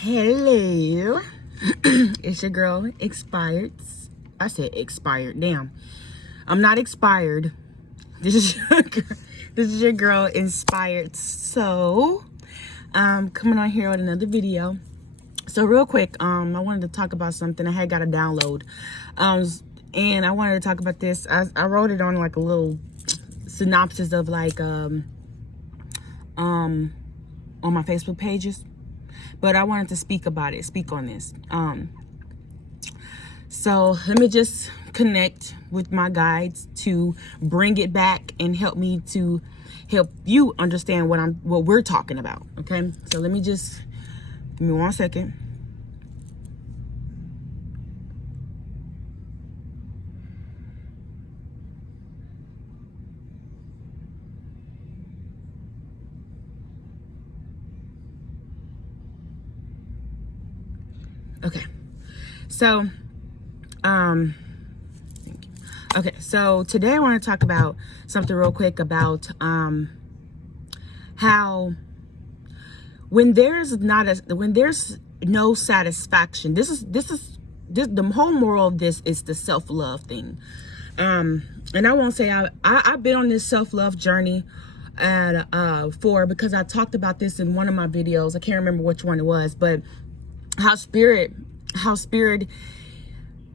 Hello. It's your girl, Expired. I said expired. Damn. I'm not expired. This is your girl, Inspired. So, coming on here with another video. So real quick, I wanted to talk about something. I had got a download. And I wanted to talk about this. I wrote it on like a little synopsis of like on my Facebook pages. But I wanted to speak on this. So let me just connect with my guides to bring it back and help me to help you understand what we're talking about. Okay, so give me 1 second. Okay, so thank you. Okay, so today I want to talk about something real quick about how when there's no satisfaction, this is the whole moral of this is the self-love thing. And I won't say I've been on this self-love journey because I talked about this in one of my videos. I can't remember which one it was, but how spirit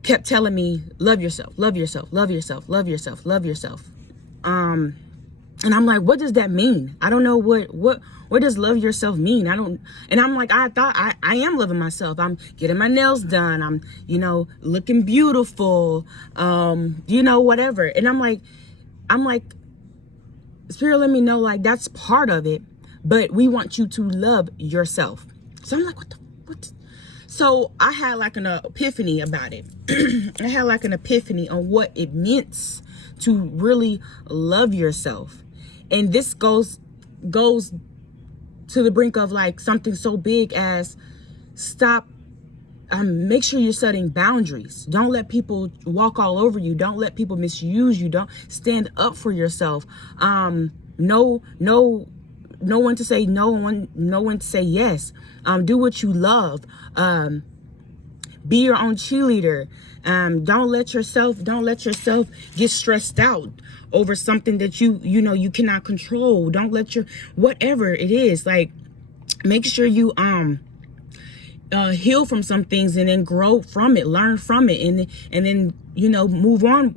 kept telling me, love yourself, love yourself, love yourself, love yourself, love yourself. And I'm like, what does that mean? I don't know what does love yourself mean? And I'm like, I thought I am loving myself. I'm getting my nails done. I'm, looking beautiful, whatever. And I'm like, Spirit, let me know, like, that's part of it, but we want you to love yourself. So I'm like, what? So I had like an epiphany about it. I had like an epiphany on what it meant to really love yourself. And this goes to the brink of like something so big as make sure you're setting boundaries. Don't let people walk all over you. Don't let people misuse you. Don't stand up for yourself. Know when to say no, know when to say yes. Do what you love. Be your own cheerleader. Don't let yourself get stressed out over something that you cannot control. Don't let whatever it is, like, make sure you heal from some things and then grow from it, learn from it, and then move on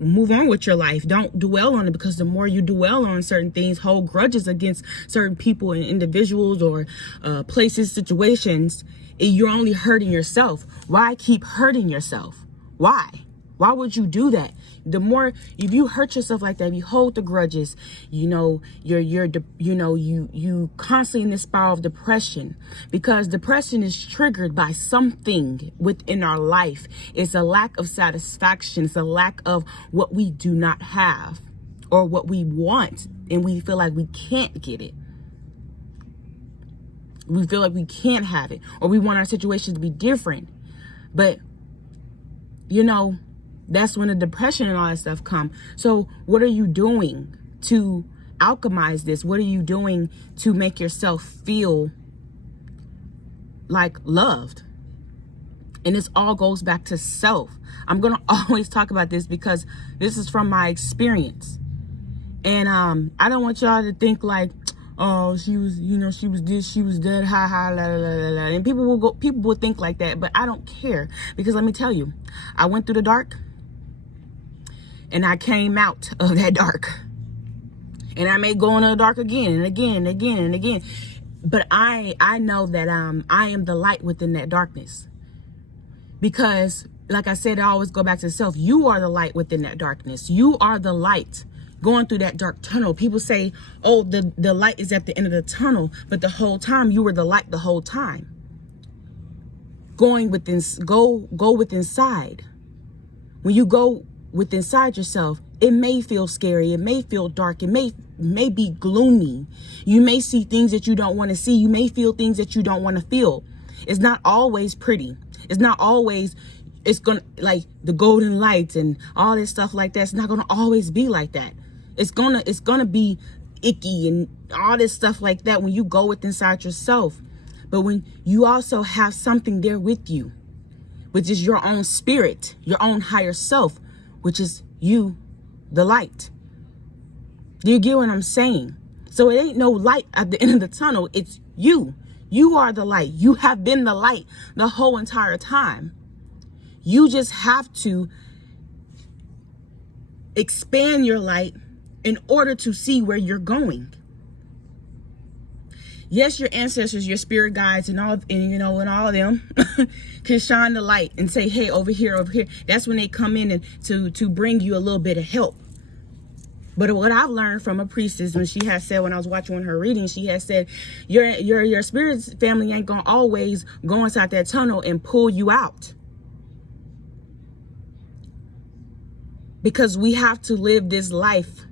with your life. Don't dwell on it, because the more you dwell on certain things, hold grudges against certain people and individuals or places, situations, you're only hurting yourself. Why keep hurting yourself? Why would you do that? The more, if you hurt yourself like that, if you hold the grudges, you constantly in this spiral of depression, because depression is triggered by something within our life. It's a lack of satisfaction. It's a lack of what we do not have or what we want, and we feel like we can't get it. We feel like we can't have it, or we want our situation to be different. But that's when the depression and all that stuff come. So what are you doing to alchemize this? What are you doing to make yourself feel like loved? And this all goes back to self. I'm going to always talk about this because this is from my experience. And I don't want y'all to think like, oh, she was this, she was that, ha ha, la la la la. And people will think like that, but I don't care, because let me tell you, I went through the dark and I came out of that dark, and I may go into the dark again and again and again and again. But I know that I am the light within that darkness, because like I said, I always go back to self. You are the light within that darkness. You are the light going through that dark tunnel. People say, oh, the light is at the end of the tunnel, but the whole time you were the light the whole time. Go with inside. When you go with inside yourself, it may feel scary, it may feel dark, it may be gloomy. You may see things that you don't want to see. You may feel things that you don't want to feel. It's not always pretty. It's not always, it's gonna, like the golden lights and all this stuff like that. It's not gonna always be like that. It's gonna be icky and all this stuff like that when you go with inside yourself. But when you also have something there with you, which is your own spirit, your own higher self, which is you, the light. Do you get what I'm saying? So it ain't no light at the end of the tunnel. It's you. You are the light. You have been the light the whole entire time. You just have to expand your light in order to see where you're going. Yes, your ancestors, your spirit guides, and all of them can shine the light and say, hey, over here, over here. That's when they come in and to bring you a little bit of help. But what I've learned from a priestess, when she has said, when I was watching her reading, she has said, your spirit's family ain't gonna always go inside that tunnel and pull you out. Because we have to live this life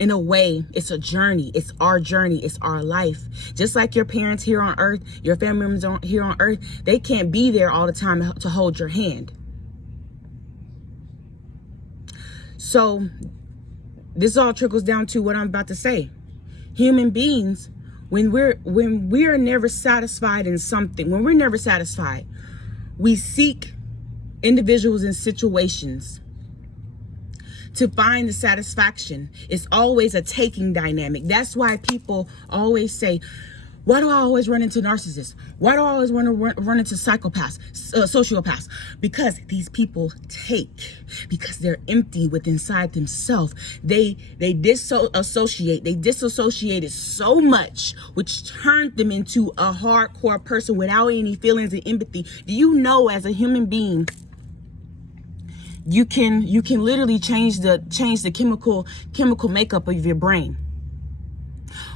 in a way. It's a journey. It's our journey. It's our life. Just like your parents here on earth, your family members here on earth, they can't be there all the time to hold your hand. So this all trickles down to what I'm about to say. Human beings, when we're never satisfied in something, when we're never satisfied, we seek individuals and situations to find the satisfaction. It's always a taking dynamic. That's why people always say, why do I always run into narcissists? Why do I always run into psychopaths, sociopaths? Because these people take, because they're empty within inside themselves. They disassociated so much, which turned them into a hardcore person without any feelings and empathy. Do you know, as a human being, you can literally change the chemical makeup of your brain.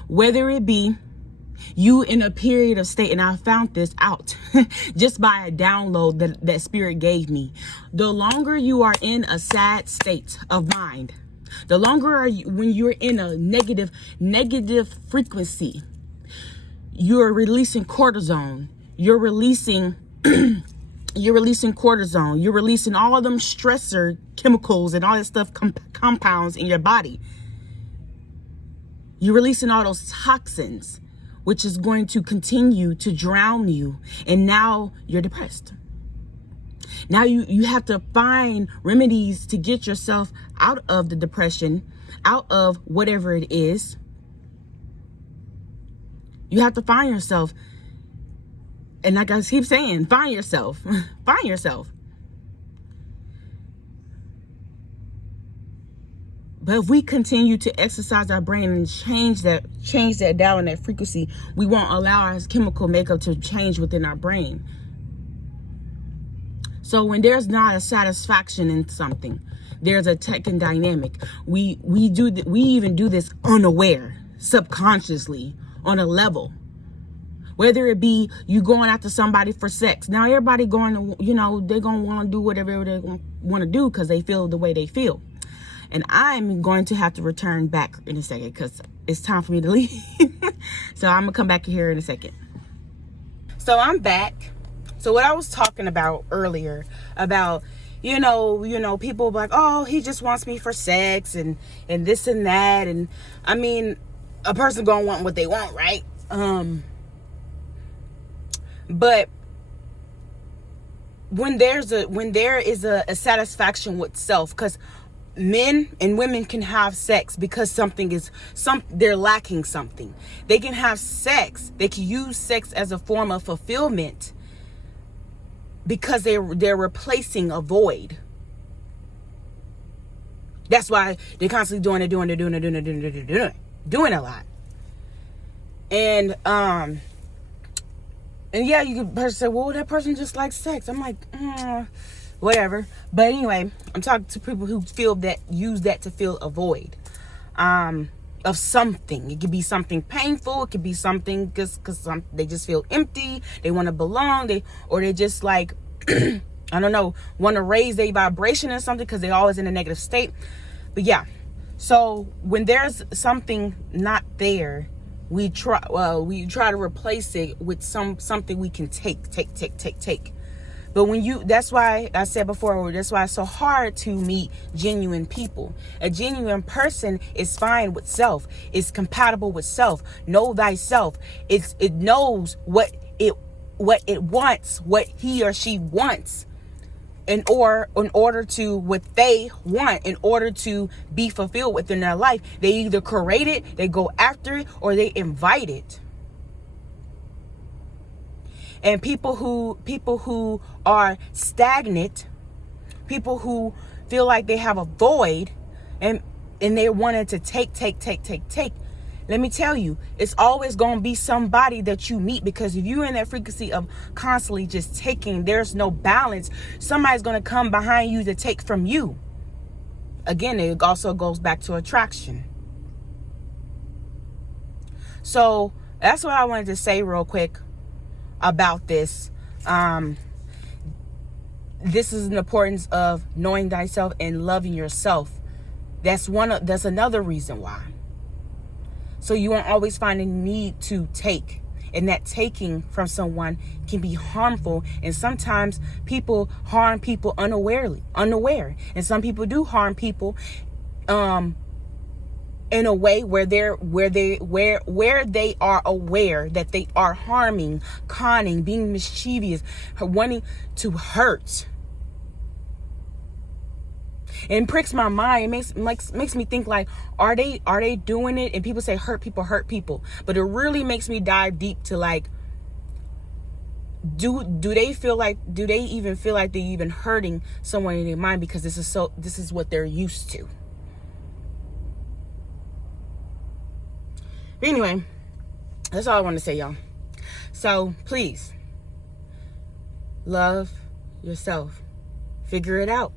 Whether it be you in a period of state, and I found this out just by a download that spirit gave me. The longer you are in a sad state of mind, the longer when you're in a negative frequency, you're releasing cortisone. You're releasing cortisone. You're releasing all of them stressor chemicals and all that stuff, compounds in your body. You're releasing all those toxins, which is going to continue to drown you. And now you're depressed. Now you have to find remedies to get yourself out of the depression, out of whatever it is. You have to find yourself. And like I keep saying, find yourself. Find yourself. But if we continue to exercise our brain and change that down, that frequency, we won't allow our chemical makeup to change within our brain. So when there's not a satisfaction in something, there's a taking dynamic. We even do this unaware, subconsciously, on a level. Whether it be you going after somebody for sex. Now everybody going to, they're going to want to do whatever they want to do because they feel the way they feel. And I'm going to have to return back in a second because it's time for me to leave. So I'm going to come back here in a second. So I'm back. So what I was talking about earlier about, people like, oh, he just wants me for sex and this and that. And I mean, a person going to want what they want, right? But when there is a satisfaction with self, because men and women can have sex because they're lacking something. They can have sex. They can use sex as a form of fulfillment because they're replacing a void. That's why they're constantly doing a lot. And yeah, you can say, well, that person just likes sex. I'm like, whatever. But anyway, I'm talking to people who use that to fill a void of something. It could be something painful. It could be something because they just feel empty. They want to belong. Or they just like, I don't know, want to raise their vibration or something because they're always in a negative state. But yeah, so when there's something not there, we try to replace it with something we can take. But that's why I said before, that's why it's so hard to meet genuine people. A genuine person is fine with self, is compatible with self, know thyself. It knows what it wants, what he or she wants, in order to what they want, in order to be fulfilled within their life. They either create it, they go after it, or they invite it. And people who are stagnant, people who feel like they have a void, and they wanted to take. Let me tell you, it's always going to be somebody that you meet, because if you're in that frequency of constantly just taking, there's no balance. Somebody's going to come behind you to take from you. Again, it also goes back to attraction. So that's what I wanted to say real quick about this. This is the importance of knowing thyself and loving yourself. That's another reason why. So you won't always find a need to take, and that taking from someone can be harmful. And sometimes people harm people unaware, and some people do harm people in a way where they are aware that they are harming, conning, being mischievous, wanting to hurt. And it pricks my mind. It makes me think, like, are they doing it? And people say hurt people, but it really makes me dive deep to, like, do they even feel like they're even hurting someone in their mind, because this is what they're used to. But anyway, that's all I want to say, y'all. So please love yourself. Figure it out.